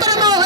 Tama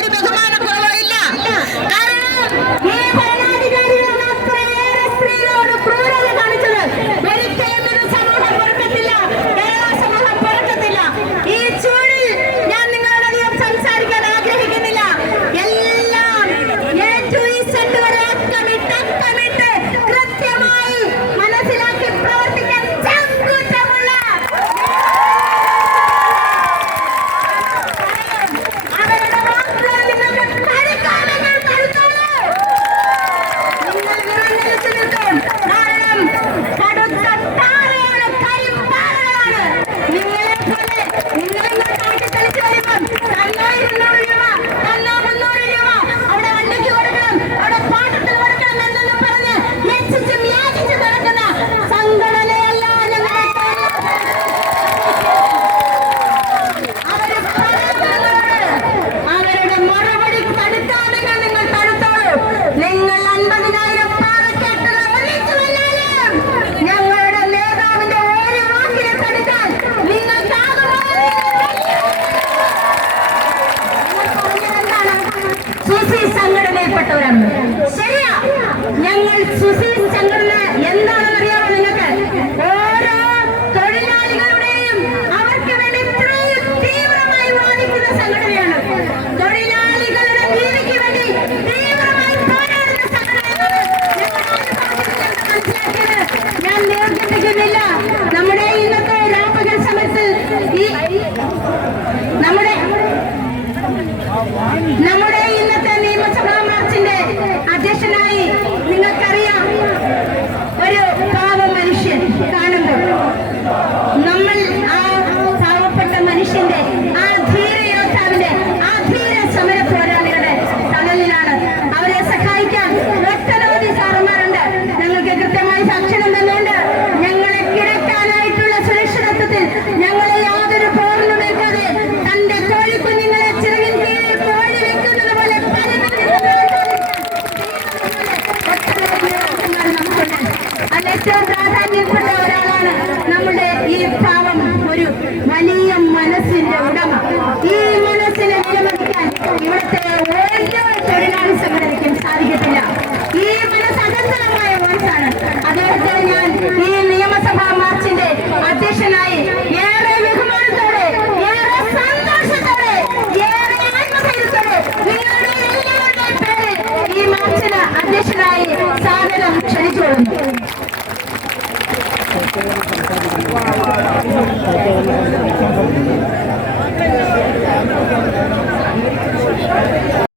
വിഭാഗത്തിൽപ്പെട്ടവരാണ് ശരിയാ. ഞങ്ങൾ സുശീൽ എന്താണെന്ന് അറിയാമോ നിങ്ങൾക്ക്? ഓരോ തൊഴിലാളികളുടെയും അവർക്ക് വേണ്ടി ഇത്രയും തീവ്രമായി വാദിക്കുന്ന സംഘടനയാണ്. തൊഴിലാളികളുടെ വേണ്ടി തീവ്രമായി ഞാൻ നമ്മുടെ ഇന്നത്തെ നമ്മുടെ നമ്മുടെ അധ്യക്ഷനായി ഈ യു എൻ എസിനെ വിലമതിക്കാൻ ഇവിടുത്തെ ഓരോ തൊഴിലാളി സംഘടനയ്ക്കും സാധിക്കത്തില്ല. ഈ മനസ്വതന്ത്രമായ ഞാൻ ഈ നിയമസഭാ മാർച്ചിന്റെ അധ്യക്ഷനായി ഏറെ ബഹുമാനത്തോടെ ഏറെ സന്തോഷത്തോടെ ഏറെ ആത്മധൈര്യത്തോടെ നിങ്ങളുടെ എല്ലാവരുടെയും ഈ മാർച്ചിന് അധ്യക്ഷനായി സാധനം ക്ഷണിച്ചുകൊള്ളുന്നു.